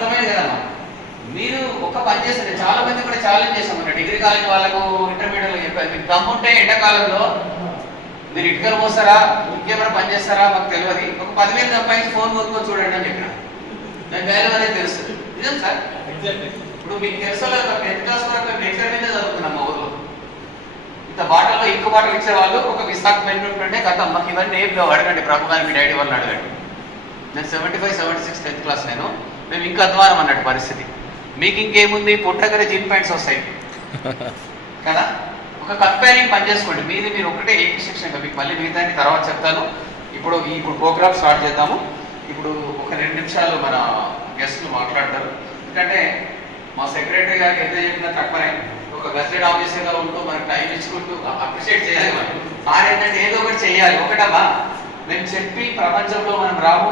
అర్థమైంది కదమ్మా. మీరు ఒక్క పని చేస్తే చాలా మంది కూడా ఛాలెంజ్ చేసామన్న డిగ్రీ కాలేజ్ వాళ్ళకు ఇంటర్మీడియట్ లో చెప్పారు, మీకు దమ్ముంటే ఎండాకాలంలో మీరు ఇటుకలు పోస్తారా ఇంకేమైనా పని చేస్తారా మాకు తెలియదు, ఒక 10,000 సంపాదించి ఫోన్ కొనుక్కొని చూడండి అని చెప్పిన. నాకు వాల్యూ అనేది తెలుస్తుంది. నిజం సార్. ఇప్పుడు మీకు తెలుసలేదు 10th క్లాస్ వరకు మేము ఎక్కడ మీద చదువుతున్నాం మా ఊర్లో. ఇంత బాటల్లో ఇంకో బాటలు ఇచ్చేవాళ్ళు ఒక విశాఖ మెన్ ఉంటుంటే గత మాకు ఇవన్నీ ఏం లేవు. అడగండి ప్రభు గారు మీ డాడీ వాళ్ళని అడగండి. నేను 75, 76 10th క్లాస్ నేను. మేము ఇంకా అధ్వానం అన్నట్టు పరిస్థితి. మీకు ఇంకేముంది, పుట్టగానే జీన్ ప్యాంట్స్ వస్తాయి కదా. ఒక కంపేరింగ్ పని చేసుకోండి. మీరు ఒకటే ఏకశిక్షణ. మీకు మళ్ళీ మిగతాన్ని తర్వాత చెప్తాను. ఇప్పుడు ప్రోగ్రామ్ స్టార్ట్ చేద్దాము. ఇప్పుడు ఒక 2 నిమిషాలు మన గెస్ట్లు మాట్లాడతారు. ఎందుకంటే మా సెక్రటరీ గారికి ఎంత చెప్పినా తక్కువనే. ఒక గజెట్ ఆఫీసర్గా ఉంటూ మనకు టైం ఇచ్చుకుంటూ అప్రిషియేట్ చేయాలి. మనం సార్ ఏంటంటే ఏదో ఒకటి చేయాలి. ఒకటమ్మా మేము చెప్పి ప్రపంచంలో మనం రాము